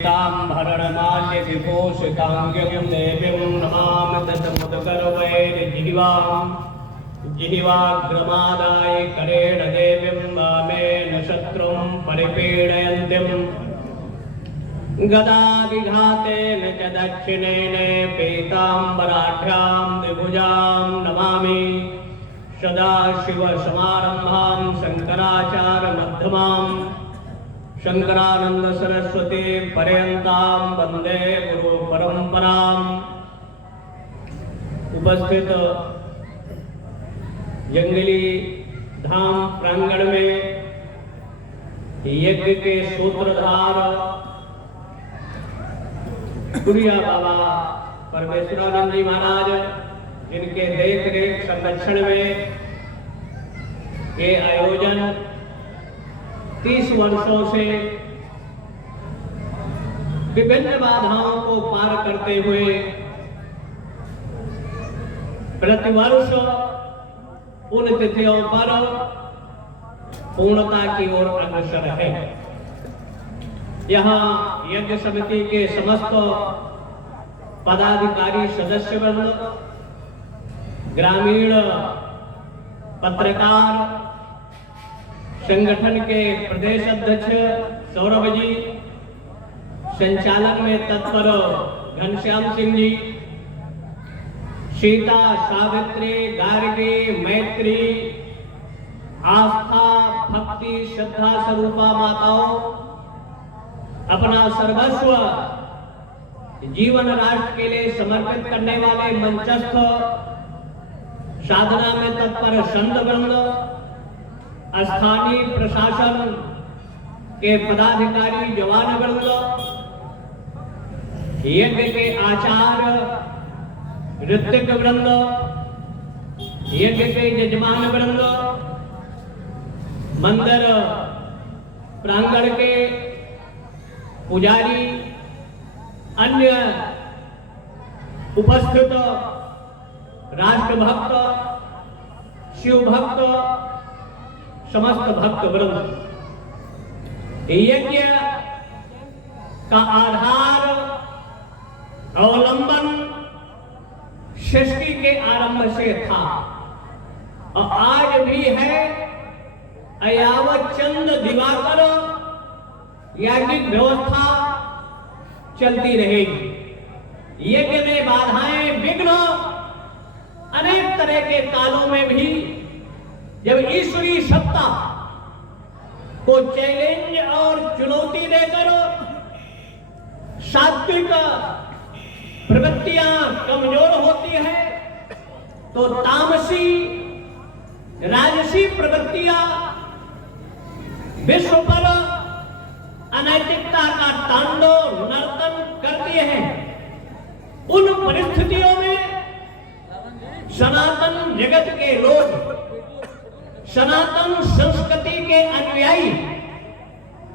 ताम्भरणमाल्य विभूषिताङ्ग्यं देवीं नमामि ततमुदकरवैर्जिह्वां जिह्वाग्रमादाय करेण देवीं वामेन शत्रुं परिपीडयन्तीं गदाभिघातेन च दक्षिणेन पीताम्बराढ्यां द्विभुजां नमामि सदाशिवसमारम्भां शङ्कराचार्यमध्यमाम् शंकरानंद सरस्वती पर्यंतां वंदे गुरु परंपराम्। उपस्थित जंगली धाम प्रांगण में यज्ञ के सूत्रधार कुरिया बाबा परमेश्वरानंद जी महाराज, जिनके देख रेख संरक्षण में ये आयोजन 30 वर्षों से विभिन्न बाधाओं को पार करते हुए प्रतिवर्ष उन तिथियों पर पूर्णता की ओर अग्रसर है। यहाँ यज्ञ समिति के समस्त पदाधिकारी सदस्यवृंद, ग्रामीण पत्रकार, संगठन के प्रदेश अध्यक्ष सौरभ जी, संचालन में तत्पर घनश्याम सिंह जी, सीता, सावित्री, गार्गी, मैत्री, आस्था, भक्ति, श्रद्धा स्वरूपा माताओं, अपना सर्वस्व जीवन राष्ट्र के लिए समर्पित करने वाले मंचस्थ साधना में तत्पर संत वृंद, स्थानीय प्रशासन के पदाधिकारी, जवान वृंद, यज्ञ के आचार्य, ऋत्विक वृंद, यज्ञ के यजमान वृंद, मंदिर प्रांगण के पुजारी, अन्य उपस्थित राष्ट्रभक्त, शिव भक्त, समस्त भक्त वृंद, यज्ञ का आधार अवलंबन सृष्टि के आरंभ से था और आज भी है। अयावत चंद दिवाकर याज्ञिक व्यवस्था चलती रहेगी। यज्ञ में बाधाएं, विघ्न अनेक तरह के कालों में भी जब ईश्वरीय सत्ता को चैलेंज और चुनौती देकर सात्विक प्रवृत्तियां कमजोर होती है, तो तामसी राजसी प्रवृत्तियां विश्व पर अनैतिकता का तांडव नर्तन करती है। उन परिस्थितियों में सनातन जगत के लोग, सनातन संस्कृति के अनुयायी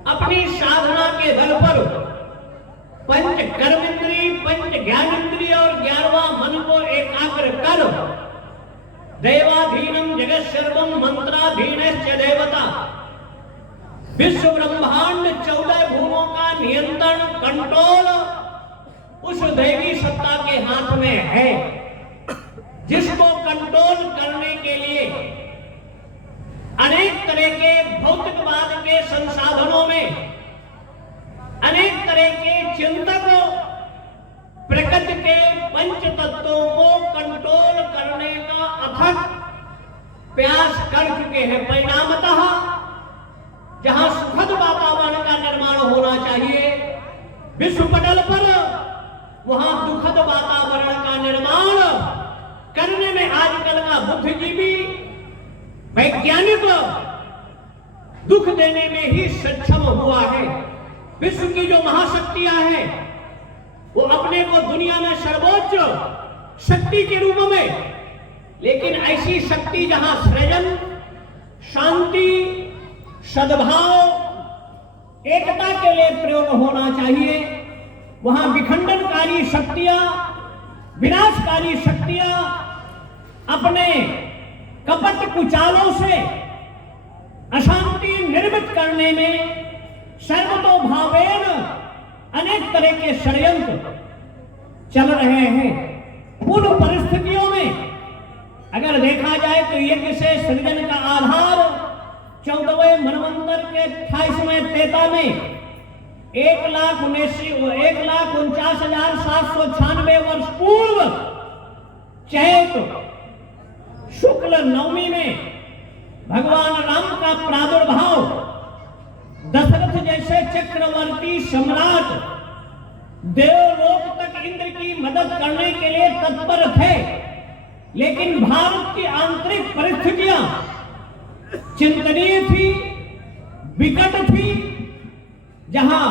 अपनी साधना के दल पर पंच कर्मेंद्रिय, पंच ज्ञानेंद्रिय और 11वां मन को एकाग्र कर देवाधीनम जगत सर्वम मंत्राधीनश्च देवता, विश्व ब्रह्मांड 14 भूमों का नियंत्रण, कंट्रोल उस दैवी सत्ता के हाथ में है, जिसको कंट्रोल करने के लिए अनेक तरह के भौतिकवाद के संसाधनों में अनेक तरह के चिंतक प्रकृति के पंच तत्वों को कंट्रोल करने का अथक प्रयास कर चुके हैं। परिणामतः जहां सुखद वातावरण का निर्माण होना चाहिए विश्व पटल पर, वहां दुखद वातावरण का निर्माण करने में आजकल का बुद्धिजीवी वैज्ञानिक दुख देने में ही सक्षम हुआ है। विश्व की जो महाशक्तियां हैं वो अपने को दुनिया में सर्वोच्च शक्ति के रूप में, लेकिन ऐसी शक्ति जहां सृजन, शांति, सद्भाव, एकता के लिए प्रयोग होना चाहिए, वहां विखंडनकारी शक्तियां, विनाशकारी शक्तियां अपने कपट कुचालों से अशांति निर्मित करने में सर्वतोभावेन अनेक तरह के षड्यंत्र चल रहे हैं। उन परिस्थितियों में अगर देखा जाए तो यज्ञ से सृजन का आधार 14वें मनवंतर के 28वें तेता में 1,49,796 वर्ष पूर्व चैत शुक्ल नवमी में भगवान राम का प्रादुर्भाव दशरथ जैसे चक्रवर्ती सम्राट देवलोक तक इंद्र की मदद करने के लिए तत्पर थे, लेकिन भारत की आंतरिक परिस्थितियां चिंतनीय थी, विकट थी। जहां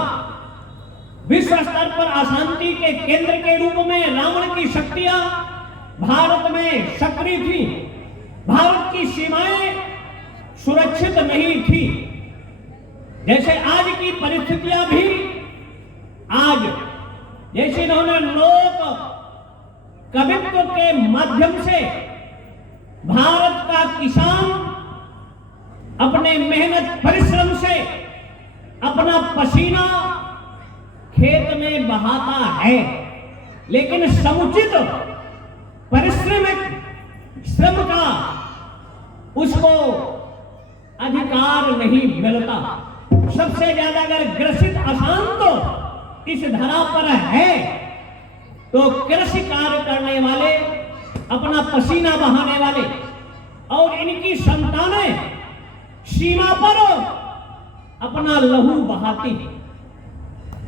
विश्व स्तर पर अशांति के केंद्र के रूप में रावण की शक्तियां भारत में सक्रिय थी, भारत की सीमाएं सुरक्षित नहीं थी। जैसे आज की परिस्थितियां भी आज जैसे इन्होंने लोक कवित्व के माध्यम से भारत का किसान अपने मेहनत परिश्रम से अपना पसीना खेत में बहाता है, लेकिन समुचित परिश्रमिक श्रम का उसको अधिकार नहीं मिलता। सबसे ज्यादा अगर ग्रसित अशांत इस धरा पर है तो कृषि कार्य करने वाले, अपना पसीना बहाने वाले और इनकी संतानें सीमा पर अपना लहू बहाती है।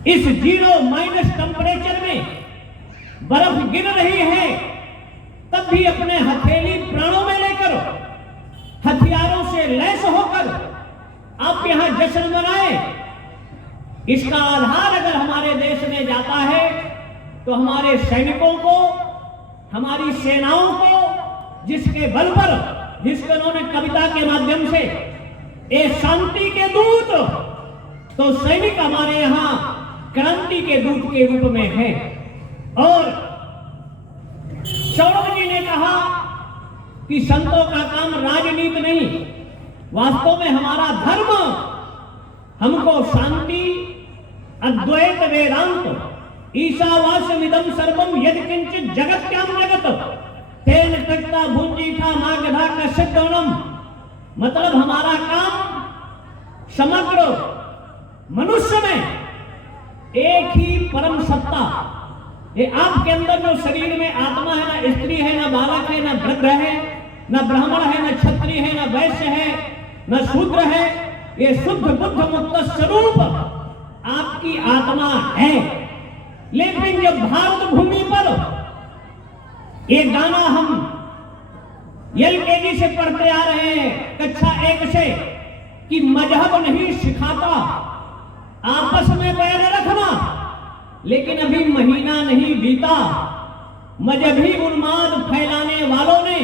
इस 0- टेम्परेचर में बर्फ गिर रही है, तब भी अपने हथेली प्राणों में लेकर हथियारों से लैस होकर आप यहां जश्न मनाए। इसका आधार अगर हमारे देश में जाता है तो हमारे सैनिकों को, हमारी सेनाओं को, जिसके बल पर, जिसको उन्होंने कविता के माध्यम से ये शांति के दूत, तो सैनिक हमारे यहां क्रांति के दूत के रूप में है। और सौरभ जी ने कहा कि संतों का काम राजनीति नहीं, वास्तव में हमारा धर्म हमको शांति, अद्वैत वेदांत, ईशावास्यमिदं सर्वं यत्किंचित् जगत्यां जगत तेन त्यक्ता भुंजीथा मागधा कश्चिद्वनम्। मतलब हमारा काम समग्र मनुष्य में एक ही परम सत्ता, ये आपके अंदर जो शरीर में आत्मा है, ना स्त्री है, ना बालक है, ना वृद्ध है, ना ब्राह्मण है, ना क्षत्रिय है, ना वैश्य है, ना शूद्र है, ये शुद्ध बुद्ध मुक्त स्वरूप आपकी आत्मा है। लेकिन जब भारत भूमि पर ये गाना हम LKG से पढ़ते आ रहे हैं, कक्षा 1 से, कि मजहब नहीं सिखाता आपस में बैर रखना, लेकिन अभी महीना नहीं बीता, मजहबी उन्माद फैलाने वालों ने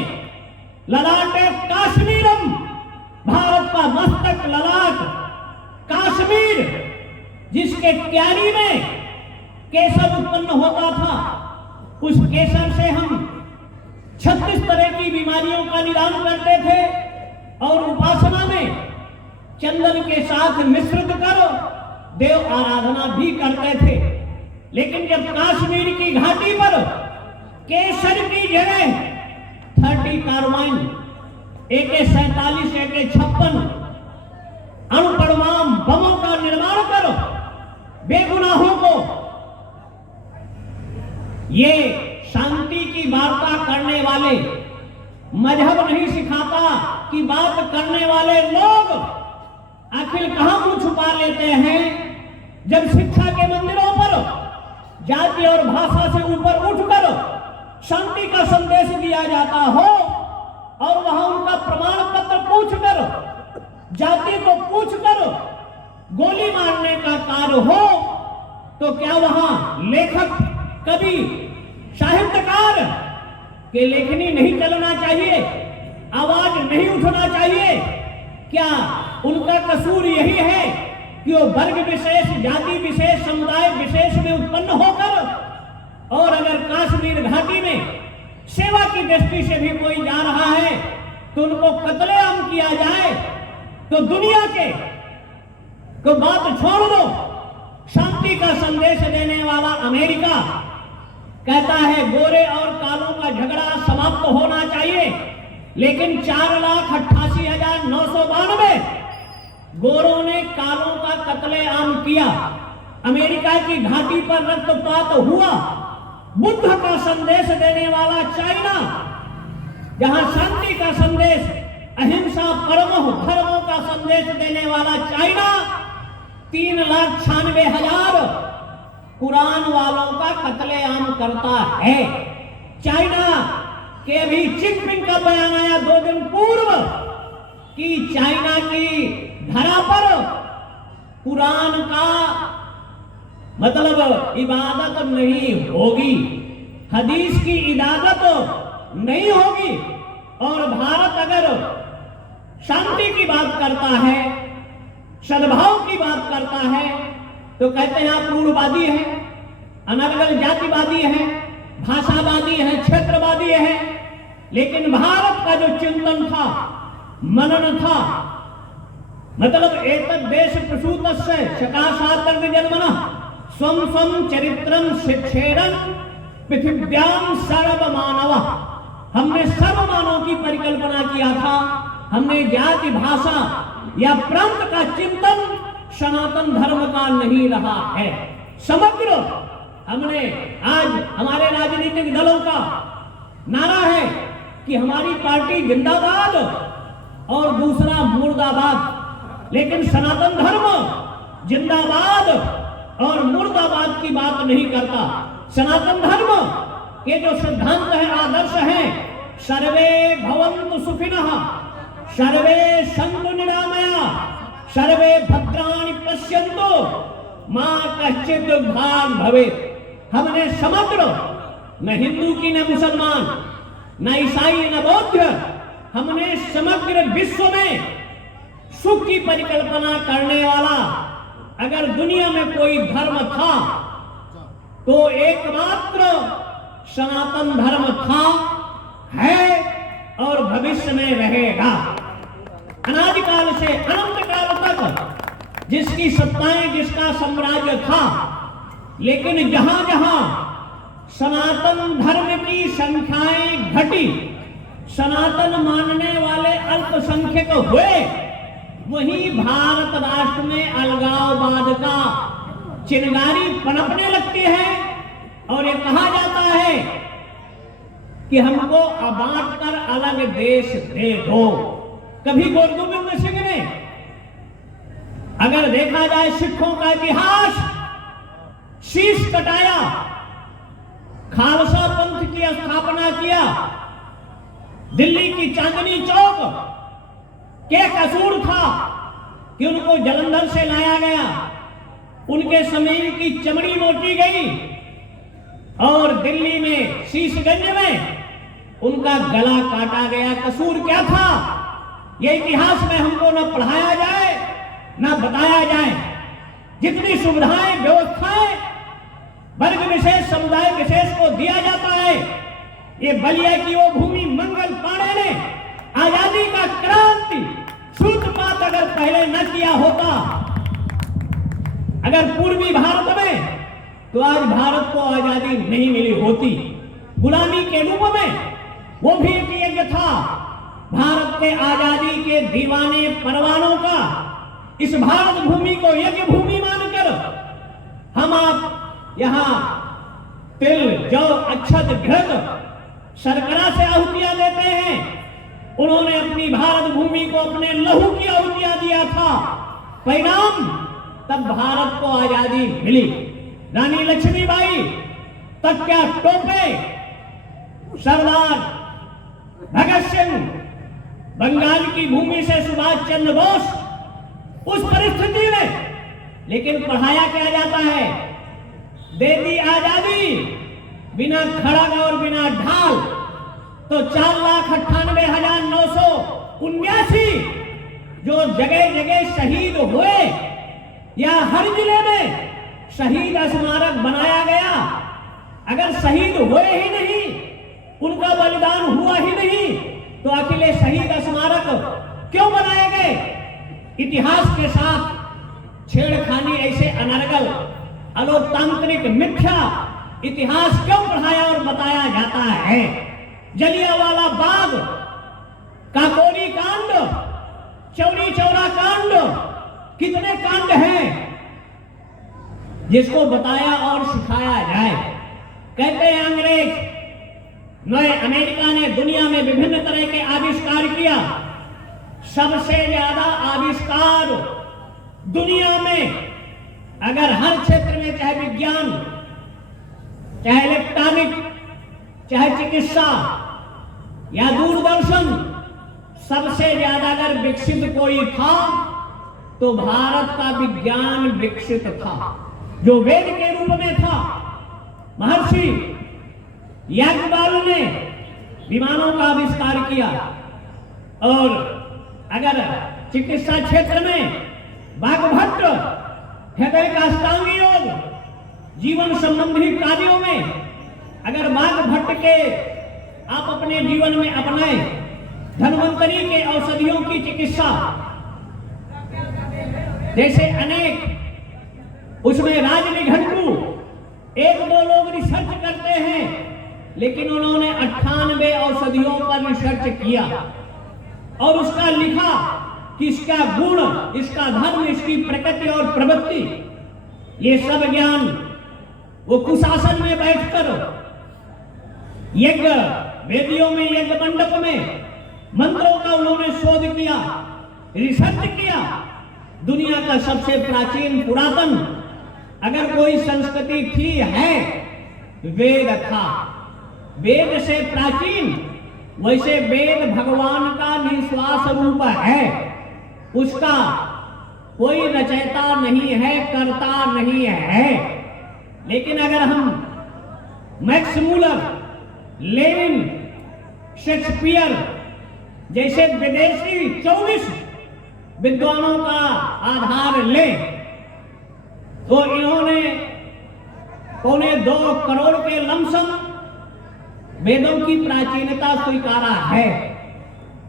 ललाटे काश्मीरम, भारत का मस्तक ललाट काश्मीर, जिसके क्यारी में केसर उत्पन्न होता था, उस केसर से हम 36 तरह की बीमारियों का निदान करते थे और उपासना में चंदन के साथ मिश्रित कर देव आराधना भी करते थे। लेकिन जब कश्मीर की घाटी पर केसर की जगह 30 कार्बाइन, AK-47, AK-56 अणुपरमाणु बमों का निर्माण करो, बेगुनाहों को ये शांति की वार्ता करने वाले, मजहब नहीं सिखाता कि बात करने वाले लोग आखिर कहां मुंह छुपा लेते हैं। जब शिक्षा के मंदिरों पर जाति और भाषा से ऊपर उठकर शांति का संदेश दिया जाता हो और वहां उनका प्रमाण पत्र पूछकर, जाति को पूछकर गोली मारने का कार्य हो, तो क्या वहां लेखक, कवि, साहित्यकार के लेखनी नहीं चलना चाहिए, आवाज नहीं उठना चाहिए? क्या उनका कसूर यही है कि वो वर्ग विशेष, जाति विशेष, समुदाय विशेष में उत्पन्न होकर, और अगर कश्मीर घाटी में सेवा की दृष्टि से भी कोई जा रहा है तो उनको कत्लेआम किया जाए? तो दुनिया के को बात छोड़ दो, शांति का संदेश देने वाला अमेरिका कहता है गोरे और कालों का झगड़ा समाप्त होना चाहिए, लेकिन 4,88,992 गोरों ने कालों का कत्लेआम किया। अमेरिका की घाटी पर रक्तपात हुआ। बुद्ध का संदेश देने वाला चाइना, जहां शांति का संदेश, अहिंसा परमो धर्मों का संदेश देने वाला चाइना 3,96,000 कुरान वालों का कत्लेआम करता है। चाइना के अभी चिनपिंग का बयान आया 2 दिन पूर्व कि चाइना की धरा पर कुरान का मतलब इबादत नहीं होगी, हदीस की इबादत नहीं होगी। और भारत अगर शांति की बात करता है, सद्भाव की बात करता है, तो कहते हैं आप रूढ़वादी है, अनर्गल जातिवादी है, भाषावादी है, क्षेत्रवादी है। लेकिन भारत का जो चिंतन था, मनन था, मतलब एतद् देश प्रसूतस्य सकाशात् जन्मनः स्वं स्वं चरित्रं शिक्षेरन् पृथिव्यां सर्वमानवः। हमने सर्वमानव की परिकल्पना किया था। हमने जाति, भाषा या प्रांत का चिंतन सनातन धर्म का नहीं रहा है। समग्र हमने आज हमारे राजनीतिक दलों का नारा है कि हमारी पार्टी जिंदाबाद और दूसरा मुर्दाबाद, लेकिन सनातन धर्म जिंदाबाद और मुर्दाबाद की बात नहीं करता। सनातन धर्म के जो सिद्धांत है, आदर्श है, सर्वे भवन्तु सुखिनः, सर्वे सन्तु निरामया, सर्वे भद्राणि पश्यन्तु मां कश्चित् दुर्भाग् भवेत्। हमने समग्र, न हिंदू की न मुसलमान, न ईसाई न बौद्ध, हमने समग्र विश्व में सुख की परिकल्पना करने वाला अगर दुनिया में कोई धर्म था तो एकमात्र सनातन धर्म था, है और भविष्य में रहेगा। अनादिकाल से अनंत काल तक जिसकी सत्ताएं, जिसका साम्राज्य था। लेकिन जहां जहां सनातन धर्म की संख्याएं घटी, सनातन मानने वाले अल्पसंख्यक हुए, वहीं भारत राष्ट्र में अलगाववाद का चिंगारी पनपने लगती है। और ये कहा जाता है कि हमको बांट कर अलग देश दे दो। कभी गुरु गोबिंद सिंह ने, अगर देखा जाए सिखों का इतिहास, शीश कटाया, खालसा पंथ की स्थापना किया, दिल्ली की चांदनी चौक क्या कसूर था कि उनको जलंधर से लाया गया, उनके समय की चमड़ी नोची गई और दिल्ली में शीशगंज में उनका गला काटा गया। कसूर क्या था? यह इतिहास में हमको न पढ़ाया जाए न बताया जाए। जितनी सुविधाएं, व्यवस्थाएं वर्ग विशेष, समुदाय विशेष को दिया जाता है, ये बलिया की वो भूमि मंगल पांडे ने आजादी का क्रांति सूत्रपात अगर पहले न किया होता, अगर पूर्वी भारत में, तो आज भारत को आजादी नहीं मिली होती। गुलामी के रूप में वो भी एक यज्ञ था। भारत के आजादी के दीवाने परवानों का इस भारत भूमि को यज्ञ भूमि मानकर हम आप यहां तिल, जौ, अक्षत, घृत, शर्करा से आहुतियां देते हैं। उन्होंने अपनी भारत भूमि को अपने लहू की आहुतियां दिया था। परिणाम, तब भारत को आजादी मिली। रानी लक्ष्मीबाई तब क्या टोपे, सरदार भगत सिंह, बंगाल की भूमि से सुभाष चंद्र बोस, उस परिस्थिति में लेकिन पढ़ाया क्या जाता है? दे दी आजादी बिना खड़ग और बिना ढाल, तो 4,98,979 जो जगह जगह शहीद हुए या हर जिले में शहीद स्मारक बनाया गया। अगर शहीद हुए ही नहीं, उनका बलिदान हुआ ही नहीं, तो अकेले शहीद स्मारक क्यों बनाए गए? इतिहास के साथ छेड़खानी ऐसे अनर्गल अलोकतांत्रिक मिथ्या इतिहास क्यों पढ़ाया और बताया जाता है? जलियांवाला बाग, काकोरी कांड, चौरी चौरा कांड, कितने कांड हैं जिसको बताया और सिखाया जाए। कहते हैं अंग्रेज, नए अमेरिका ने दुनिया में विभिन्न तरह के आविष्कार किया। सबसे ज्यादा आविष्कार दुनिया में अगर हर क्षेत्र में, चाहे विज्ञान, चाहे इलेक्ट्रॉनिक, चाहे चिकित्सा या दूरदर्शन, सबसे ज्यादा अगर विकसित कोई था तो भारत का विज्ञान विकसित था, जो वेद के रूप में था। महर्षि याज्ञवल्क्य ने विमानों का आविष्कार किया। और अगर चिकित्सा क्षेत्र में वाग्भट हृदय का अष्टांग योग, जीवन संबंधी कार्यों में अगर वाग्भट के आप अपने जीवन में अपनाए, धन्वंतरी के औषधियों की चिकित्सा जैसे अनेक, उसमें राजनिघंटू एक दो लोग रिसर्च करते हैं, लेकिन उन्होंने 98 औषधियों पर रिसर्च किया और उसका लिखा कि इसका गुण, इसका धर्म, इसकी प्रकृति और प्रवृत्ति, ये सब ज्ञान वो कुशासन में बैठकर यज्ञ वेदियों में, यज्ञ मंडप में मंत्रों का उन्होंने शोध किया, रिसर्च किया। दुनिया का सबसे प्राचीन पुरातन अगर कोई संस्कृति थी है, वेद था। वेद से प्राचीन, वैसे वेद भगवान का निश्वास रूप है, उसका कोई रचयिता नहीं है, कर्ता नहीं है। लेकिन अगर हम मैक्स मूलर, लेनिन, शेक्सपियर जैसे विदेशी 24 विद्वानों का आधार लें तो इन्होंने 2.25 करोड़ के लमसम वेदों की प्राचीनता स्वीकारा है।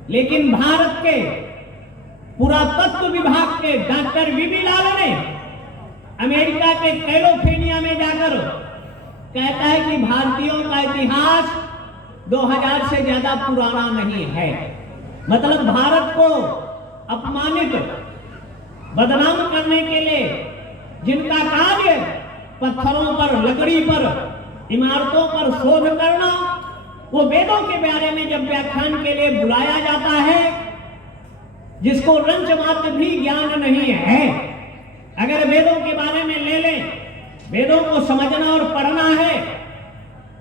लेकिन भारत के पुरातत्व विभाग के डॉक्टर वीबी लाल ने अमेरिका के कैलिफोर्निया में जाकर कहता है कि भारतीयों का इतिहास 2000 से ज्यादा पुराना नहीं है। मतलब भारत को अपमानित, बदनाम करने के लिए जिनका कार्य पत्थरों पर, लकड़ी पर, इमारतों पर शोध करना, वो वेदों के बारे में जब व्याख्यान के लिए बुलाया जाता है, जिसको रंच मात्र भी ज्ञान नहीं है, अगर वेदों के बारे में ले लें, वेदों को समझना और पढ़ना है,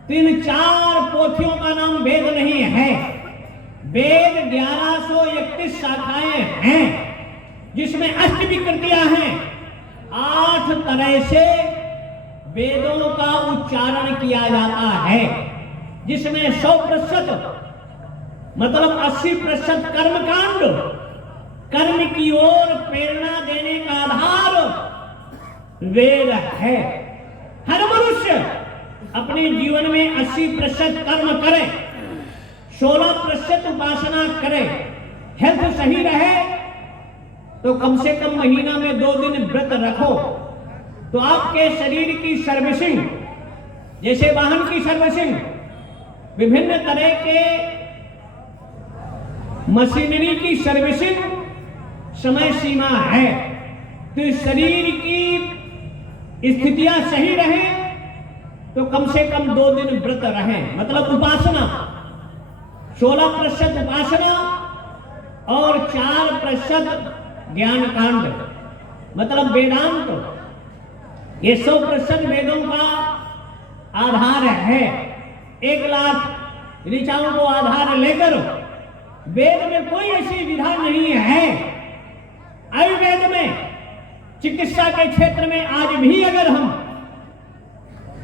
3-4 पोथियों का नाम वेद नहीं है। वेद 1131 शाखाएं हैं, जिसमें अष्टविकृतियां हैं। 8 तरह से वेदों का उच्चारण किया जाता है, जिसमें 100% मतलब 80% कर्मकांड, कर्म की ओर प्रेरणा देने का आधार वेद है। हर मनुष्य अपने जीवन में 80% कर्म करे, 16% उपासना करे, हेल्थ सही रहे तो कम से कम महीना में 2 दिन व्रत रखो, तो आपके शरीर की सर्विसिंग, जैसे वाहन की सर्विसिंग, विभिन्न तरह के मशीनरी की सर्विसिंग समय सीमा है। तो शरीर की स्थितियां सही रहे तो कम से कम 2 दिन व्रत रहे, मतलब उपासना, 16% उपासना और 4% ज्ञान कांड, मतलब वेदांत। ये 100% वेदों का आधार है। 1 लाख ऋचाओं को आधार लेकर वेद में कोई ऐसी विधा नहीं है। आयुर्वेद में, चिकित्सा के क्षेत्र में आज भी अगर हम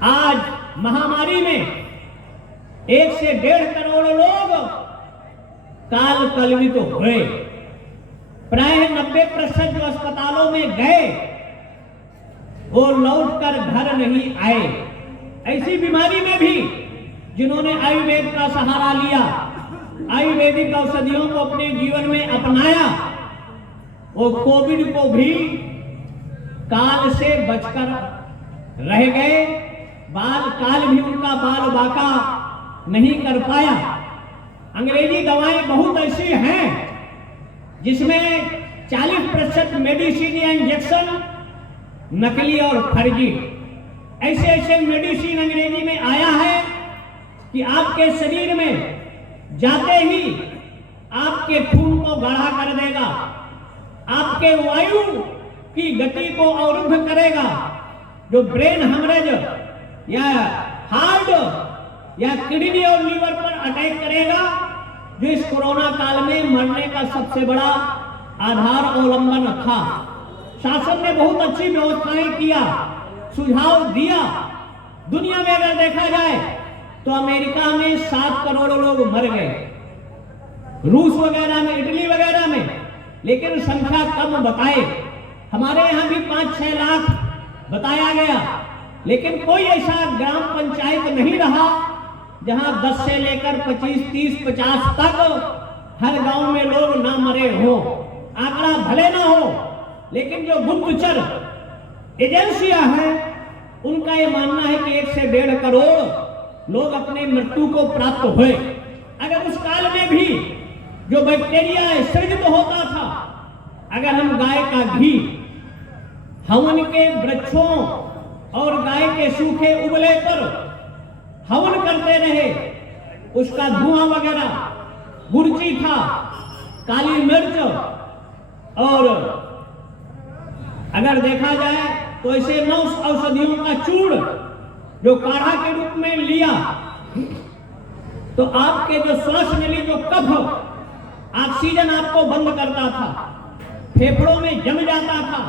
आज महामारी में 1 से 1.5 करोड़ लोग काल कलवित हुए, प्राय 90% जो अस्पतालों में गए वो लौटकर घर नहीं आए। ऐसी बीमारी में भी जिन्होंने आयुर्वेद का सहारा लिया, आयुर्वेदिक औषधियों को अपने जीवन में अपनाया, वो कोविड को भी काल से बचकर रह गए, बाल काल भी उनका बाल बाका नहीं कर पाया। अंग्रेजी दवाएं बहुत ऐसी हैं जिसमें 40% मेडिसिन या इंजेक्शन नकली और फर्जी, ऐसे ऐसे मेडिसिन अंग्रेजी में आया है कि आपके शरीर में जाते ही आपके खून को गाढ़ा कर देगा, आपके वायु की गति को अवरुद्ध करेगा, जो ब्रेन हेमरेज या हार्ट या किडनी और लीवर पर अटैक करेगा, जो इस कोरोना काल में मरने का सबसे बड़ा आधार अवलंबन था। शासन ने बहुत अच्छी व्यवस्थाएं किया, सुझाव दिया। दुनिया में अगर देखा जाए तो अमेरिका में 7 करोड़ लोग मर गए, रूस वगैरह में, इटली वगैरह में, लेकिन संख्या कम बताए। हमारे यहाँ भी 5-6 लाख बताया गया, लेकिन कोई ऐसा ग्राम पंचायत नहीं रहा जहां 10 से लेकर 25, 30, 50 तक हर गांव में लोग ना मरे हो। आंकड़ा भले ना हो, लेकिन जो गुप्तचर एजेंसियां हैं उनका ये मानना है कि 1 से 1.5 करोड़ लोग अपने मृत्यु को प्राप्त हुए। अगर उस काल में भी जो बैक्टीरिया सृजित होता था, अगर हम गाय का घी हवन के वृक्षों और गाय के सूखे उबले पर हवन करते रहे, उसका धुआं वगैरह, गुर्ची था, काली मिर्च, और अगर देखा जाए तो ऐसे 9 औषधियों का चूर्ण जो काढ़ा के रूप में लिया तो आपके जो श्वास नली, जो कफ ऑक्सीजन आपको बंद करता था, फेफड़ों में जम जाता था,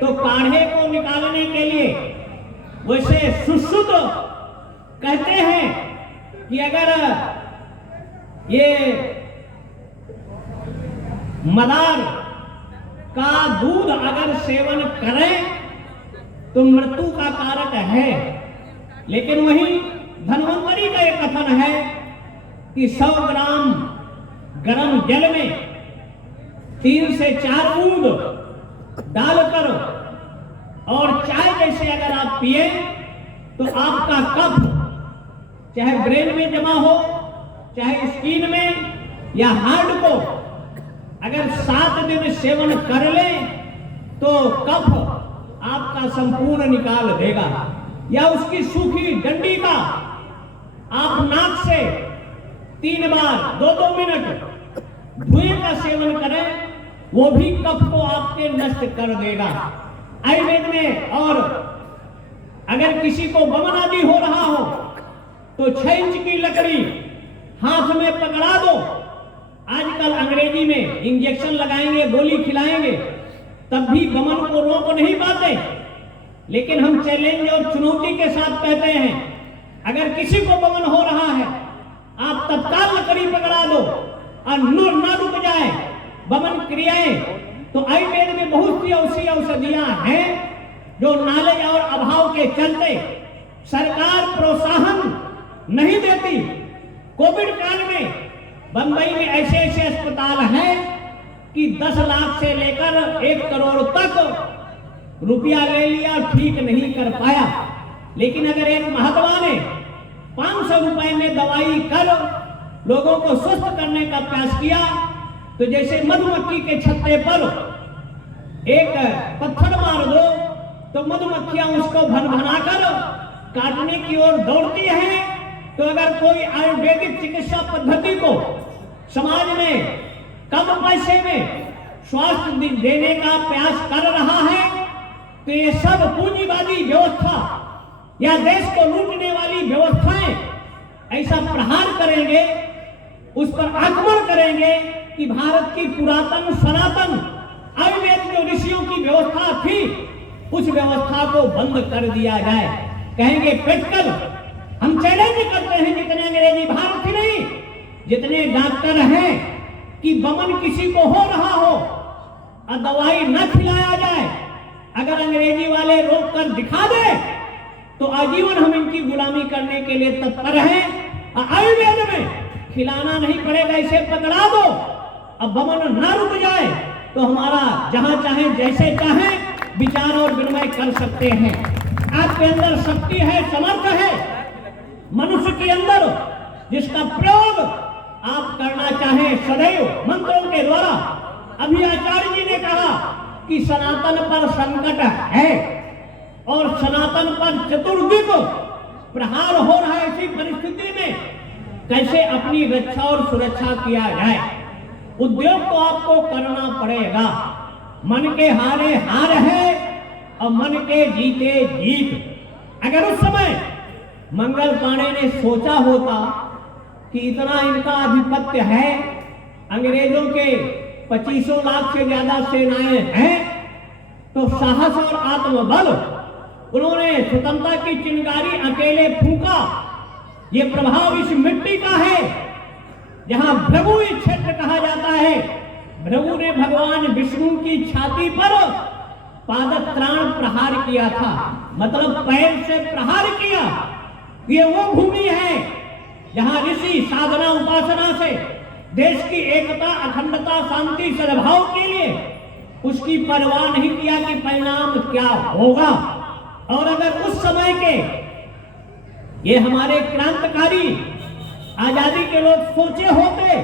तो काढ़े को निकालने के लिए वैसे सुश्रुत कहते हैं कि अगर ये मदार का दूध अगर सेवन करें तो मृत्यु का कारक है। लेकिन वही धन्वंतरी का एक कथन है कि 100 ग्राम गर्म जल में 3 से 4 बूंद डालकर और चाय जैसे अगर आप पिए तो आपका कफ चाहे ब्रेन में जमा हो, चाहे स्किन में या हार्ट को, अगर 7 दिन सेवन कर ले तो कफ आपका संपूर्ण निकाल देगा। या उसकी सूखी डंडी का आप नाक से 3 बार 2-2 मिनट धुएं का सेवन करें, वो भी कफ को आपके नष्ट कर देगा। आयुर्वेद में, और अगर किसी को वमन आदि हो रहा हो तो 6 इंच की लकड़ी हाथ में पकड़ा दो। आजकल अंग्रेजी में इंजेक्शन लगाएंगे, गोली खिलाएंगे, तब भी वमन को रोक नहीं पाते। लेकिन हम चैलेंज और चुनौती के साथ कहते हैं, अगर किसी को वमन हो रहा है, आप तत्काल लकड़ी पकड़ा दो और ना रुक जाए वमन क्रियाएं। तो आयुर्वेद में बहुत सी ऐसी औषधियां हैं जो नॉलेज और अभाव के चलते सरकार प्रोत्साहन नहीं देती। कोविड काल में बंबई में ऐसे ऐसे अस्पताल हैं कि 10 लाख से लेकर 1 करोड़ तक रुपया ले लिया, ठीक नहीं कर पाया। लेकिन अगर एक महात्मा ने 500 रुपए में दवाई कर लोगों को स्वस्थ करने का प्रयास किया, तो जैसे मधुमक्खी के छत्ते पर एक पत्थर मार दो तो मधुमक्खियां उसको भनभनाकर काटने की ओर दौड़ती हैं। तो अगर कोई आयुर्वेदिक चिकित्सा पद्धति को समाज में कम पैसे में स्वास्थ्य देने का प्रयास कर रहा है, तो ये सब पूंजीवादी व्यवस्था या देश को लूटने वाली व्यवस्थाएं ऐसा प्रहार करेंगे, उस पर आक्रमण करेंगे कि भारत की पुरातन सनातन आयुर्वेद जो ऋषियों की व्यवस्था थी, उस व्यवस्था को बंद कर दिया जाए। कहेंगे पेटकल, हम चैलेंज करते हैं जितने अंग्रेजी भारत ही नहीं, जितने डॉक्टर हैं, कि वमन किसी को हो रहा हो और दवाई न खिलाया जाए, अगर अंग्रेजी वाले रोक कर दिखा दे तो आजीवन हम इनकी गुलामी करने के लिए तत्पर हैं। आयुर्वेद में खिलाना नहीं पड़ेगा, इसे पकड़ा दो, अब वमन न रुक जाए तो हमारा जहां चाहे जैसे चाहे विचार और विनिमय कर सकते हैं। आपके अंदर शक्ति है, समर्थ है मनुष्य के अंदर, जिसका प्रयोग आप करना चाहें सदैव मंत्रों के द्वारा। अभी आचार्य जी ने कहा कि सनातन पर संकट है और सनातन पर चतुर्दिक प्रहार हो रहा है। ऐसी परिस्थिति में कैसे अपनी रक्षा और सुरक्षा किया जाए, उद्योग तो आपको करना पड़ेगा। मन के हारे हार है और मन के जीते जीत। अगर उस समय मंगल पांडे ने सोचा होता कि इतना इनका आधिपत्य है, अंग्रेजों के 25 लाख से ज्यादा सेनाएं हैं, तो साहस और आत्मबल उन्होंने स्वतंत्रता की चिंगारी अकेले फूंका। ये प्रभाव इस मिट्टी का है जहां भृगु क्षेत्र कहा जाता है। भृगु ने भगवान विष्णु की छाती पर पादत्राण प्रहार किया था, मतलब पैर से प्रहार किया। ये वो भूमि है जहां ऋषि साधना उपासना से देश की एकता, अखंडता, शांति, सद्भाव के लिए उसकी परवाह नहीं किया कि परिणाम क्या होगा। और अगर उस समय के ये हमारे क्रांतिकारी आजादी के लोग सोचे होते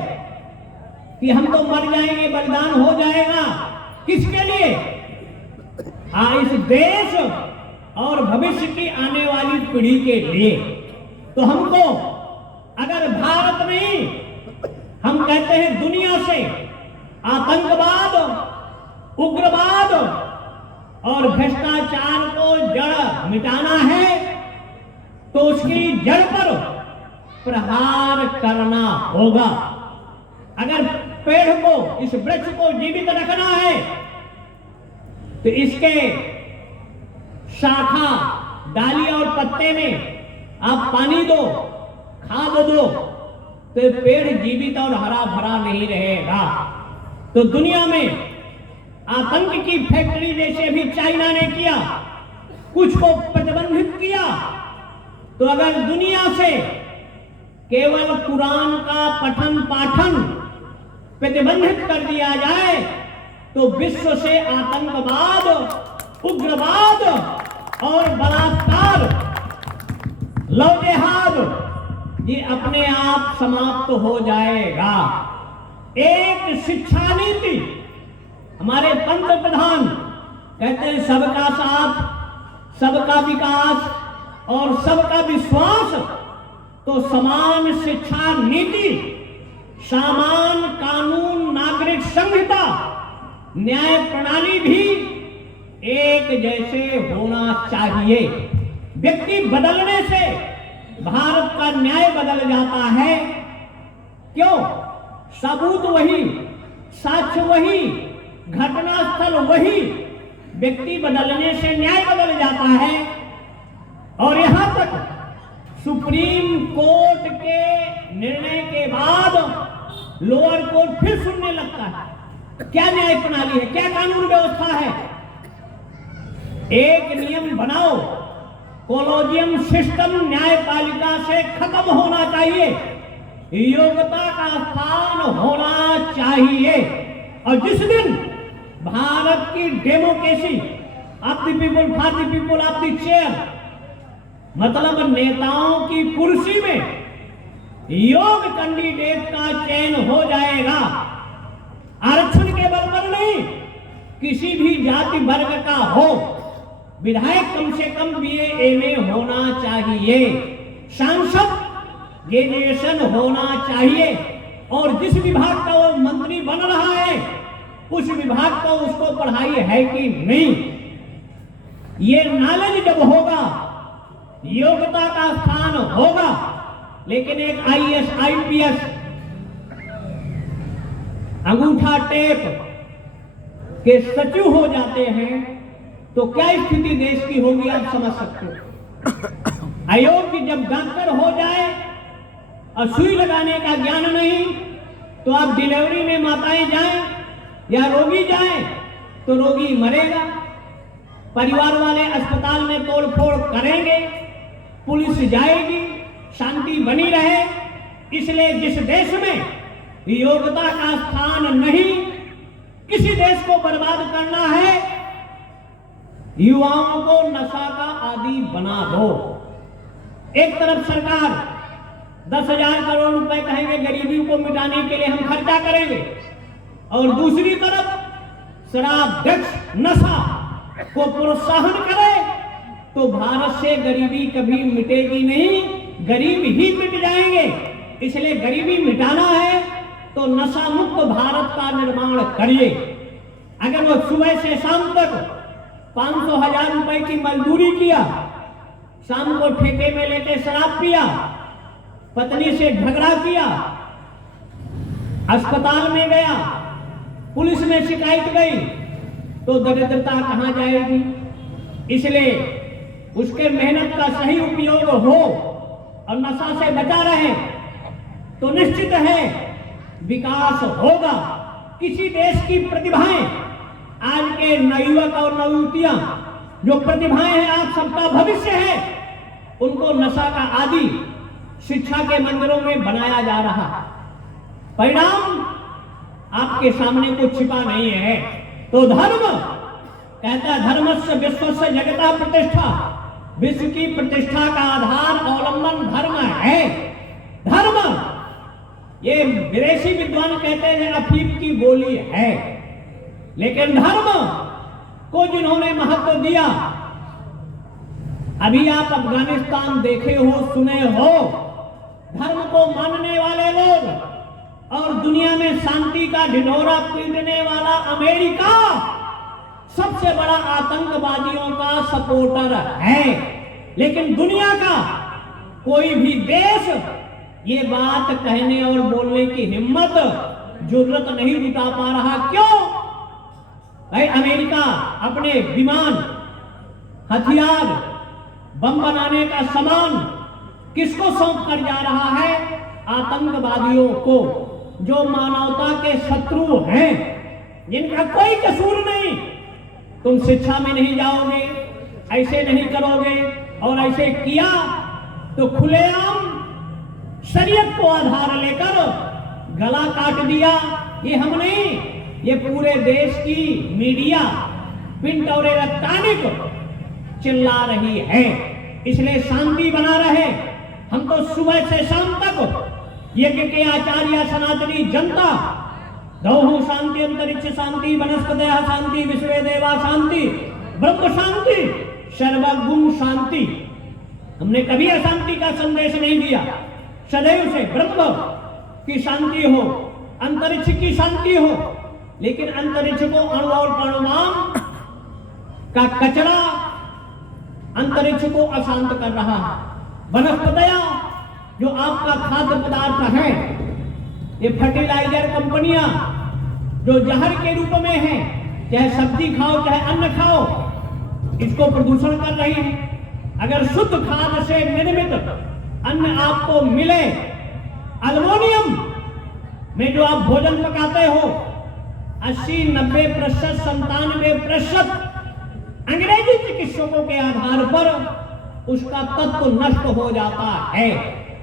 कि हम तो मर जाएंगे, बलिदान हो जाएगा, किसके लिए? इस देश और भविष्य की आने वाली पीढ़ी के लिए। तो हमको अगर भारत में हम कहते हैं दुनिया से आतंकवाद, उग्रवाद और भ्रष्टाचार को जड़ मिटाना है, तो उसकी जड़ पर प्रहार करना होगा। अगर पेड़ को, इस वृक्ष को जीवित रखना है तो इसके शाखा, डाली और पत्ते में आप पानी दो, खाद दो, तो पेड़ जीवित और हरा भरा नहीं रहेगा। तो दुनिया में आतंक की फैक्ट्री जैसे भी चाइना ने किया, कुछ को प्रतिबंधित किया, तो अगर दुनिया से केवल कुरान का पठन पाठन प्रतिबंधित कर दिया जाए, तो विश्व से आतंकवाद, उग्रवाद और बलात्कार, लव जिहाद, ये अपने आप समाप्त हो जाएगा। एक शिक्षा नीति, हमारे पंत प्रधान कहते हैं सबका साथ, सबका विकास और सबका विश्वास। तो समान शिक्षा नीति, समान कानून, नागरिक संहिता, न्याय प्रणाली भी एक जैसे होना चाहिए। व्यक्ति बदलने से भारत का न्याय बदल जाता है। क्यों? सबूत वही, साक्ष्य वही, घटनास्थल वही, व्यक्ति बदलने से न्याय बदल जाता है। और यहां तक सुप्रीम कोर्ट के निर्णय के बाद लोअर कोर्ट फिर सुनने लगता है। क्या न्याय प्रणाली है, क्या कानून व्यवस्था है? एक नियम बनाओ, कोलोजियम सिस्टम न्यायपालिका से खत्म होना चाहिए, योग्यता का स्थान होना चाहिए। और जिस दिन भारत की democracy, of the people, for the people, of the chair, मतलब नेताओं की कुर्सी में योग्य कैंडिडेट का चयन हो जाएगा, आरक्षण के बल पर नहीं, किसी भी जाति वर्ग का हो, विधायक कम से कम बीए एमए होना चाहिए, सांसद ग्रेजुएशन होना चाहिए, और जिस विभाग का वो मंत्री बन रहा है उस विभाग का उसको पढ़ाई है कि नहीं, ये नॉलेज जब होगा, योग्यता का स्थान होगा। लेकिन एक आईएएस आईपीएस अंगूठा टेप के सचिव हो जाते हैं तो क्या स्थिति देश की होगी, आप समझ सकते हो। अयोग्य जब डॉक्टर हो जाए और सुई लगाने का ज्ञान नहीं, तो आप डिलीवरी में माताएं जाएं या रोगी जाएं तो रोगी मरेगा, परिवार वाले अस्पताल में तोड़फोड़ करेंगे, पुलिस जाएगी, शांति बनी रहे। इसलिए जिस देश में योग्यता का स्थान नहीं, किसी देश को बर्बाद करना है युवाओं को नशा का आदी बना दो। एक तरफ सरकार 10,000 करोड़ रुपए कहेंगे गरीबी को मिटाने के लिए हम खर्चा करेंगे, और दूसरी तरफ शराब ड्रग्स नशा को प्रोत्साहन करे, तो भारत से गरीबी कभी मिटेगी नहीं, गरीब ही मिट जाएंगे। इसलिए गरीबी मिटाना है तो नशा मुक्त भारत का निर्माण करिए। अगर वो सुबह से शाम तक 500,000 रुपए की मजदूरी किया, शाम को ठेके में लेके शराब पिया, पत्नी से झगड़ा किया, अस्पताल में गया, पुलिस में शिकायत गई, तो दरिद्रता कहां जाएगी? इसलिए उसके मेहनत का सही उपयोग हो और नशा से बचा रहे तो निश्चित है विकास होगा। किसी देश की प्रतिभाएं, आज के नवयुवक और नवयुवतियां जो प्रतिभाएं हैं, आप सबका भविष्य है, उनको नशा का आदी शिक्षा के मंदिरों में बनाया जा रहा है। परिणाम आपके सामने कुछ छिपा नहीं है। तो धर्म कहता है धर्मस्य विश्वस्य जगता प्रतिष्ठा, विश्व की प्रतिष्ठा का आधार अवलंबन धर्म है। धर्म, ये विदेशी विद्वान कहते हैं अफीम की गोली है, लेकिन धर्म को जिन्होंने महत्व दिया, अभी आप अफगानिस्तान देखे हो, सुने हो, धर्म को मानने वाले लोग, और दुनिया में शांति का ढिढोरा पीटने वाला अमेरिका सबसे बड़ा आतंकवादियों का सपोर्टर है। लेकिन दुनिया का कोई भी देश ये बात कहने और बोलने की हिम्मत, जुर्रत नहीं जुटा पा रहा। क्यों? भाई अमेरिका अपने विमान, हथियार, बम बनाने का सामान किसको सौंप कर जा रहा है? आतंकवादियों को, जो मानवता के शत्रु हैं, जिनका कोई कसूर नहीं। तुम शिक्षा में नहीं जाओगे, ऐसे नहीं करोगे, और ऐसे किया तो खुलेआम शरीयत को आधार लेकर गला काट दिया। ये हम नहीं, ये पूरे देश की मीडिया, प्रिंट और इलेक्ट्रॉनिक चिल्ला रही है। इसलिए शांति बना रहे। हम तो सुबह से शाम तक यज्ञ के आचार्य सनातनी जनता, दौहु शांति, अंतरिक्ष शांति, वनस्पतयः शांति, विश्वे देवा शांति, ब्रह्म शांति, सर्वगुण शांति। हमने कभी अशांति का संदेश नहीं दिया। सदैव से ब्रह्म की शांति हो, अंतरिक्ष की शांति हो। लेकिन अंतरिक्ष को अणु और परमाणु का कचरा अंतरिक्ष को अशांत कर रहा है। वनस्पतया जो आपका खाद्य पदार्थ है, ये फर्टिलाइजर कंपनियां जो जहर के रूप में है, चाहे सब्जी खाओ चाहे अन्न खाओ, इसको प्रदूषण कर रही है। अगर शुद्ध खाद से निर्मित अन्न आपको मिले, एल्युमिनियम में जो आप भोजन पकाते हो, 80-90%, 97% अंग्रेजी चिकित्सकों के आधार पर उसका तत्व नष्ट हो जाता है।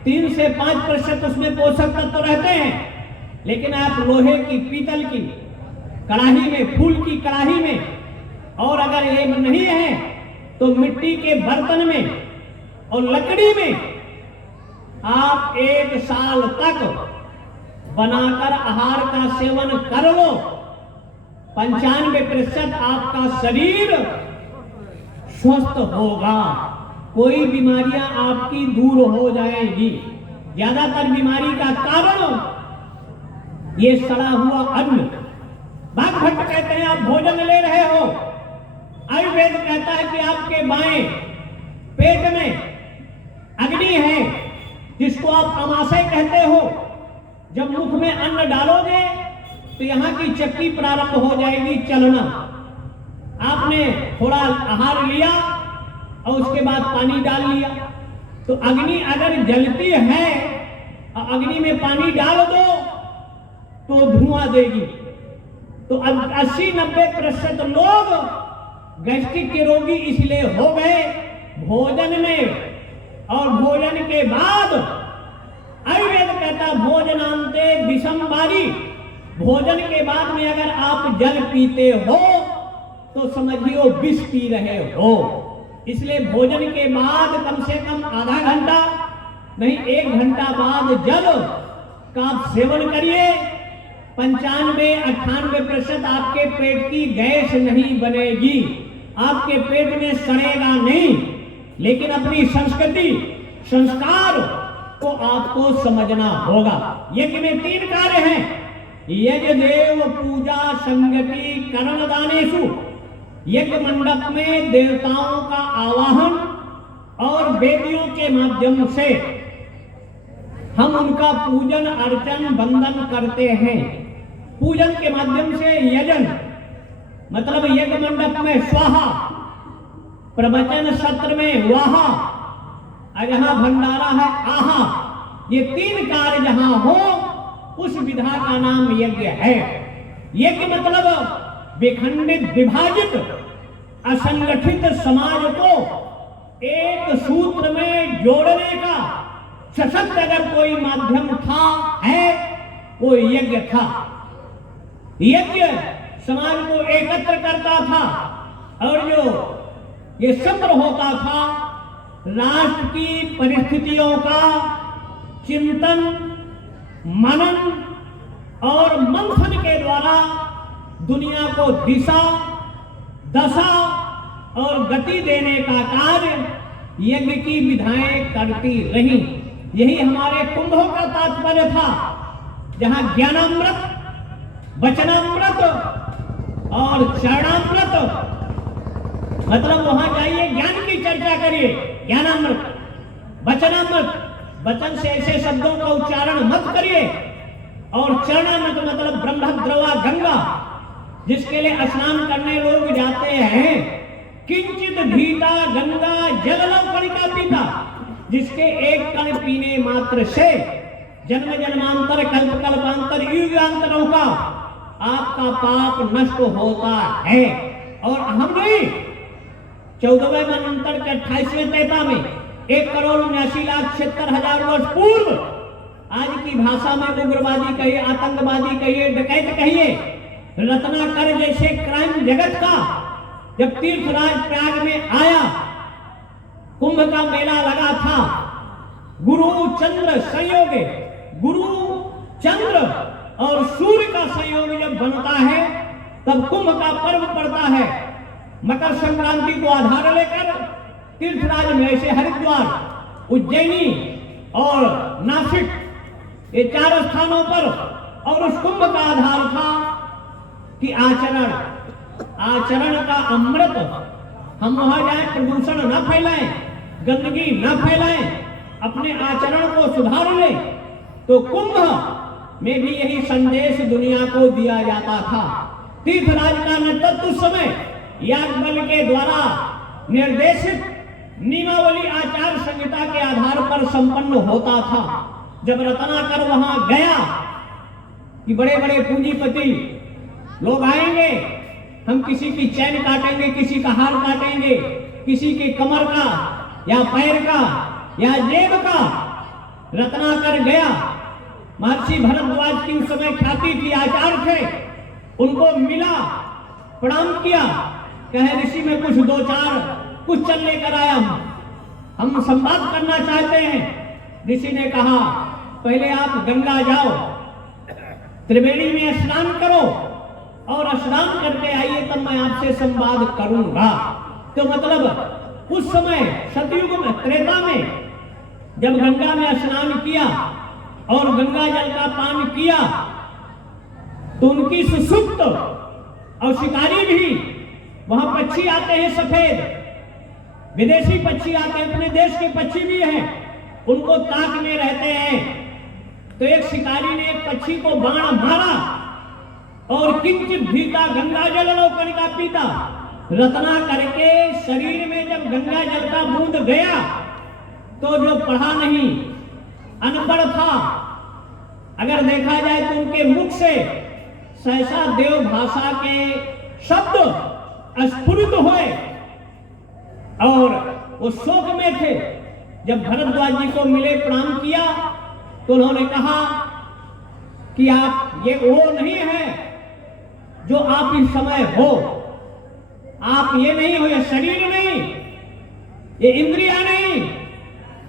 3 से 5% उसमें पोषक तत्व रहते हैं। लेकिन आप लोहे की, पीतल की कढ़ाई में, फूल की कढ़ाई में, और अगर ये नहीं है तो मिट्टी के बर्तन में और लकड़ी में आप 1 साल तक बनाकर आहार का सेवन कर लो, 95% आपका शरीर स्वस्थ होगा। कोई बीमारियां आपकी दूर हो जाएगी। ज्यादातर बीमारी का कारण ये सड़ा हुआ अन्न। बागभट्ट कहते हैं आप भोजन ले रहे हो, आयुर्वेद कहता है कि आपके बाएं पेट में अग्नि है, जिसको आप अमाशय कहते हो। जब मुख में अन्न डालोगे तो यहाँ की चक्की प्रारंभ हो जाएगी चलना। आपने थोड़ा आहार लिया और उसके बाद पानी डाल लिया, तो अग्नि अगर जलती है और अग्नि में पानी डाल दो तो धुआं देगी। तो 80-90% लोग गैस्ट्रिक के रोगी इसलिए हो गए भोजन में, और भोजन के बाद आयुर्वेद कहता भोजनांते विषम वारी। भोजन के बाद में अगर आप जल पीते हो तो समझियो विष पी रहे हो। इसलिए भोजन के बाद कम से कम आधा घंटा नहीं 1 घंटा बाद जल का आप सेवन करिए। 95-98% आपके पेट की गैस नहीं बनेगी, आपके पेट में सड़ेगा नहीं। लेकिन अपनी संस्कृति संस्कार को आपको समझना होगा। यज्ञ में 3 कार्य हैं। यज्ञ देव पूजा संगति करण दानेषु। यज्ञ मंडप में देवताओं का आवाहन और वेदियों के माध्यम से हम उनका पूजन अर्चन वंदन करते हैं। पूजन के माध्यम से यजन मतलब यज्ञ मंडप में स्वाहा, प्रवचन सत्र में वाहा, जहां भंडारा है आहा। ये 3 कार्य जहां हो उस विधा का नाम यज्ञ है। यज्ञ मतलब विखंडित विभाजित असंगठित समाज को एक सूत्र में जोड़ने का सशक्त अगर कोई माध्यम था है वो यज्ञ था। यज्ञ समाज को एकत्र करता था और जो ये सत्र होता था राष्ट्र की परिस्थितियों का चिंतन मनन और मंथन के द्वारा दुनिया को दिशा दशा और गति देने का कार्य यज्ञ की विधाएं करती रही। यही हमारे कुंभों का तात्पर्य था, जहां ज्ञानामृत वचनामृत और चरणामृत मतलब वहां जाइए ज्ञान की चर्चा करिए। ज्ञानामृत वचनामृत वचन से ऐसे शब्दों का उच्चारण मत करिए। और चरणामृत मतलब ब्रह्मद्रवा गंगा जिसके लिए स्नान करने लोग जाते हैं। किंचित भीता गंगा जललव कणिका पीता, जिसके एक कण पीने मात्र से जन्म जन्मांतर कल्प कल्पांतर युगांतरों का आपका पाप नष्ट होता है। और हम नहीं 14वें मनवंतर के 28वें त्रेता में 1,79,76,000 वर्ष पूर्व आज की भाषा में उग्रवादी कहिए, आतंकवादी कहिए, डकैत कहिए, रत्नाकर जैसे क्राइम जगत का जब तीर्थराज प्रयाग में आया, कुंभ का मेला लगा था, गुरु चंद्र संयोग, गुरु चंद्र और सूर्य का संयोग जब बनता है तब कुंभ का पर्व पड़ता है। मकर संक्रांति को आधार लेकर तीर्थराज में ऐसे हरिद्वार, उज्जैनी और नासिक ये 4 स्थानों पर और उस कुंभ का आधार था कि आचरण का अमृत। हम वहां जाए प्रदूषण न फैलाएं, गंदगी न फैलाएं, अपने आचरण को सुधार लें। तो कुंभ में भी यही संदेश दुनिया को दिया जाता था। तीर्थराज का नेतृत्व उस समय याग बल के द्वारा निर्देशित नियमावली आचार संहिता के आधार पर संपन्न होता था। जब रत्नाकर वहां गया कि बड़े बड़े पूंजीपति लोग आएंगे, हम किसी की चैन काटेंगे, किसी का हार काटेंगे, किसी के कमर का या पैर का या जेब का। रत्नाकर गया, महर्षि भरद्वाज की उस समय ख्याति थी, आचार थे, उनको मिला, प्रणाम किया, कहे ऋषि में कुछ 2-4 कुछ चल लेकर आया हूं, हम संवाद करना चाहते हैं। ऋषि ने कहा पहले आप गंगा जाओ, त्रिवेणी में स्नान करो और स्नान करके आइए, तब मैं आपसे संवाद करूंगा। तो मतलब उस समय सतयुग में, त्रेता में जब गंगा में स्नान किया और गंगा जल का पान किया तो उनकी सुसुप्त और शिकारी भी, वहां पक्षी आते हैं सफेद, विदेशी पक्षी आते हैं, अपने देश के पक्षी भी हैं, उनको ताक में रहते हैं। तो एक शिकारी ने एक पक्षी को बाण मारा और किंचित भीता गंगा जल कणिका पीता। रत्ना करके शरीर में जब गंगा जल का बूंद गया तो जो पढ़ा नहीं, अनपढ़ था, अगर देखा जाए तो उनके मुख से सहसा देव भाषा के शब्द स्फुरित हुए और वो शोक में थे। जब भरद्वाज जी को मिले, प्रणाम किया, तो उन्होंने कहा कि आप ये वो नहीं है जो आप इस समय हो। आप ये नहीं हो, ये शरीर नहीं, ये इंद्रिया नहीं,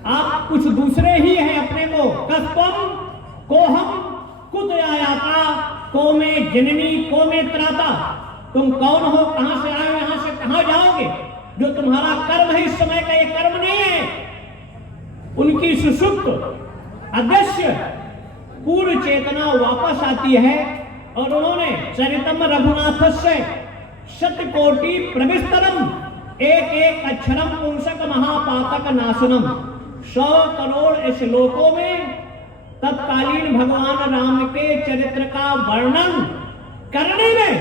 आप कुछ दूसरे ही हैं अपने को। कस्पम कोहम कुत आयाता को में जननी को में त्राता। तुम कौन हो, कहां से आए, यहां से कहां जाओगे? जो तुम्हारा कर्म है इस समय का, ये कर्म नहीं है। उनकी सुषुप्त अदृश्य पूर्व चेतना वापस आती है और उन्होंने चरितम रघुनाथ से शतकोटि प्रविस्तरम एक एक अक्षरम पुंसक महापातक नाशनम। 100 करोड़ श्लोकों में तत्कालीन भगवान राम के चरित्र का वर्णन करने में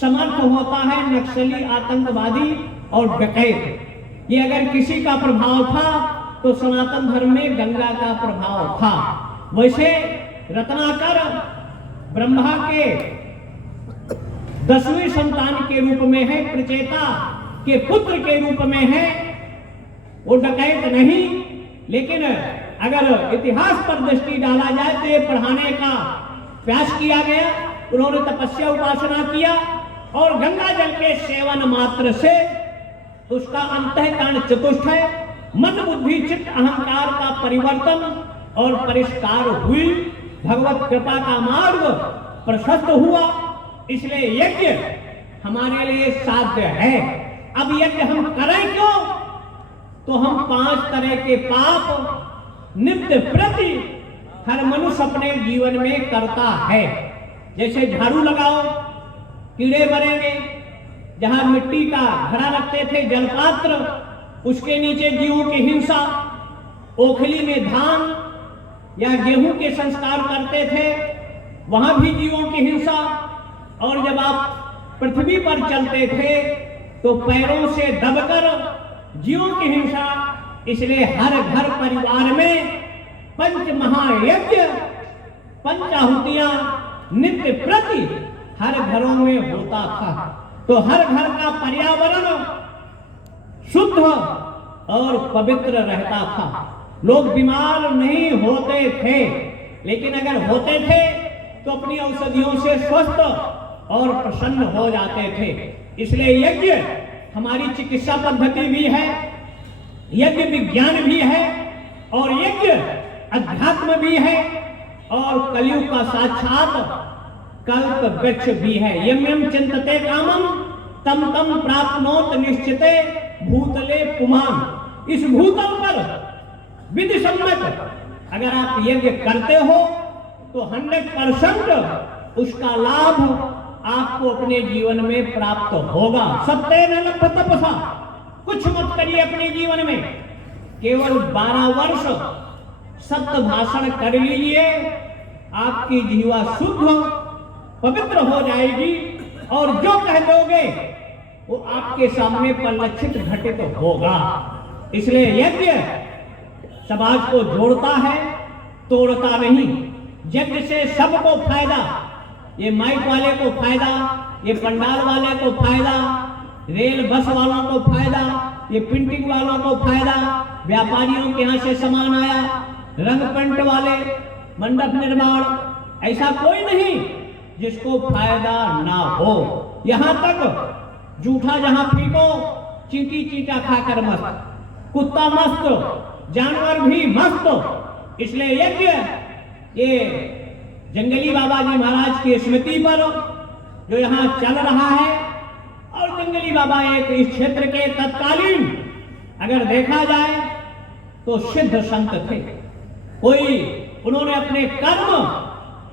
समर्थ होता है नक्सली, आतंकवादी और डकैत। ये अगर किसी का प्रभाव था तो सनातन धर्म में गंगा का प्रभाव था। वैसे रत्नाकर ब्रह्मा के 10वीं संतान के रूप में है, प्रचेता के पुत्र के रूप में है, वो डकैत नहीं। लेकिन अगर इतिहास पर दृष्टि डाला जाए तो ये पढ़ाने का प्रयास किया गया। उन्होंने तपस्या उपासना किया और गंगा जल के सेवन मात्र से उसका अंतःकरण चतुष्ट है, मन बुद्धि चित्त अहंकार का परिवर्तन और परिष्कार हुई, भगवत कृपा का मार्ग प्रशस्त हुआ। इसलिए यज्ञ हमारे लिए साध्य है। अब यज्ञ हम करें क्यों? तो हम 5 तरह के पाप नित्य प्रति हर मनुष्य अपने जीवन में करता है। जैसे झाड़ू लगाओ, कीड़े मरेंगे। जहां मिट्टी का घड़ा रखते थे, जलपात्र, उसके नीचे जीवों की हिंसा। ओखली में धान या गेहूं के संस्कार करते थे, वहां भी जीवों की हिंसा। और जब आप पृथ्वी पर चलते थे तो पैरों से दबकर जीवों की हिंसा। इसलिए हर घर परिवार में पंच महायज्ञ, पंचाहुतियां नित्य प्रति हर घरों में होता था। तो हर घर का पर्यावरण शुद्ध और पवित्र रहता था। लोग बीमार नहीं होते थे, लेकिन अगर होते थे तो अपनी औषधियों से स्वस्थ और प्रसन्न हो जाते थे। इसलिए यज्ञ हमारी चिकित्सा पद्धति भी है, यज्ञ विज्ञान भी है और यज्ञ अध्यात्म भी है और कलयुग का साक्षात कल्प वृक्ष भी है। यम यम चिंतते कामम तम तम प्राप्नोत निश्चिते भूतले पुमान। इस भूतल पर विधि सम्मत अगर आप यज्ञ करते हो तो 100% उसका लाभ आपको अपने जीवन में प्राप्त होगा। सत्य न लभ तपसा, कुछ मत करिए अपने जीवन में, केवल 12 वर्ष सत्य भाषण कर लीजिए, आपकी जीवा शुद्ध पवित्र हो जाएगी और जो कह दोगे वो आपके सामने परिलक्षित घटित होगा। इसलिए यज्ञ समाज को जोड़ता है, तोड़ता नहीं। यज्ञ से सबको फायदा, ये माइक वाले को फायदा, ये पंडाल वाले को फायदा, रेल बस वालों को फायदा, ये प्रिंटिंग वालों को फायदा, व्यापारियों के यहाँ से सामान आया, रंग पेंट वाले, मंडप निर्माण, ऐसा कोई नहीं जिसको फायदा ना हो। यहां तक जूठा जहां फेंको, चींटी चींटा खाकर मस्त, कुत्ता मस्त, जानवर भी मस्त। इसलिए यज्ञ ये जंगली बाबा जी महाराज की स्मृति पर जो यहाँ चल रहा है, और जंगली बाबा एक इस क्षेत्र के तत्कालीन अगर देखा जाए तो सिद्ध संत थे। कोई उन्होंने अपने कर्म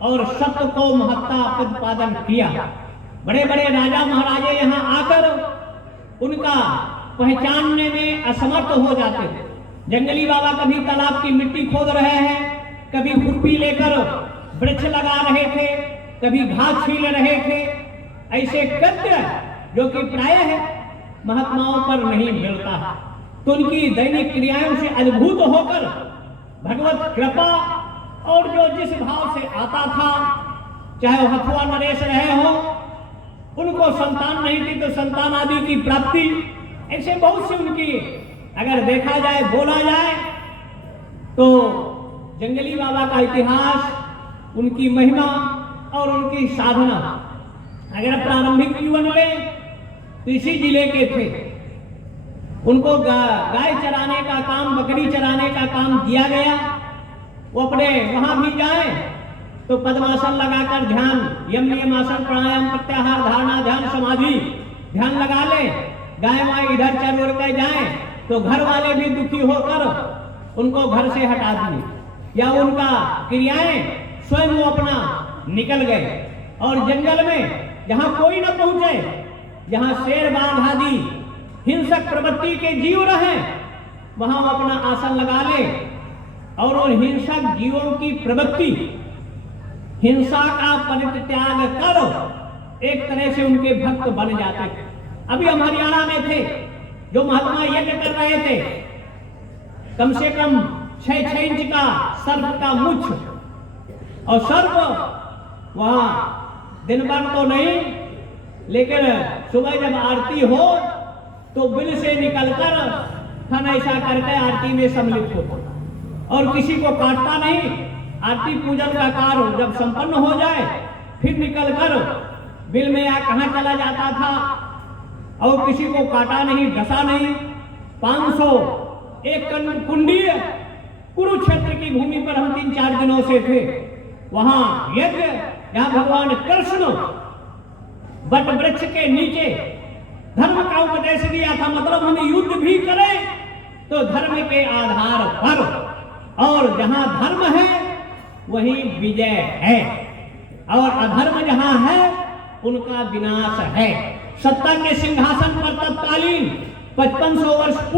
और सत्य को महत्ता प्रतिपादन किया। बड़े बड़े राजा महाराजे यहाँ आकर उनका पहचानने में असमर्थ हो जाते थे। जंगली बाबा कभी तालाब की मिट्टी खोद रहे हैं, कभी खुरपी लेकर वृक्ष लगा रहे थे, कभी घास छील रहे थे। ऐसे कृत्य जो कि प्रायः महात्माओं पर नहीं मिलता, तो उनकी दैनिक क्रियाओं से अद्भुत होकर भगवत कृपा और जो जिस भाव से आता था, चाहे हथुआ नरेश रहे हो, उनको संतान नहीं थी तो संतान आदि की प्राप्ति, ऐसे बहुत सी उनकी अगर देखा जाए बोला जाए तो जंगली बाबा का इतिहास, उनकी महिमा और उनकी साधना अगर प्रारंभिक जीवन में तो इसी जिले के थे। उनको गाय चराने का काम, बकरी चराने का काम दिया गया। वो अपने वहां भी जाए तो पद्मासन लगाकर ध्यान, यम नियमासन, प्राणायाम, प्रत्याहार, धारणा, ध्यान, समाधि, ध्यान लगा ले। गाय माए इधर चर उड़ कर जाए तो घर वाले भी दुखी होकर उनको घर से हटा दिए, या उनका क्रियाएं स्वयं वो अपना निकल गए। और जंगल में जहां कोई न पहुंचे, जहां शेर, बाघ आदि हिंसक प्रवृत्ति के जीव रहे, वहां वो अपना आसन लगा ले और उन हिंसक जीवों की प्रवृत्ति, हिंसा का परित्याग करो, एक तरह से उनके भक्त बन जाते। अभी हम हरियाणा में थे, जो महात्मा यज्ञ कर रहे थे, कम से कम 6 इंच का सर्प का मुछ, और सर्प वहां दिन भर तो नहीं, लेकिन सुबह जब आरती हो तो बिल से निकलकर फन ऐसा करके आरती में सम्मिलित होता और किसी को काटता नहीं। आरती पूजन का कार्य जब संपन्न हो जाए फिर निकलकर बिल में या कहां चला जाता था, और किसी को काटा नहीं, डसा नहीं। 501 कुंडी कुरुक्षेत्र की भूमि पर हम 3-4 दिनों से थे। वहां यज्ञ, जहां भगवान कृष्ण बट वृक्ष के नीचे धर्म का उपदेश दिया था। मतलब हम युद्ध भी करें तो धर्म के आधार पर, और जहां धर्म है वहीं विजय है, और अधर्म जहां है उनका विनाश है। सत्ता के सिंहासन पर तत्कालीन 5500 वर्ष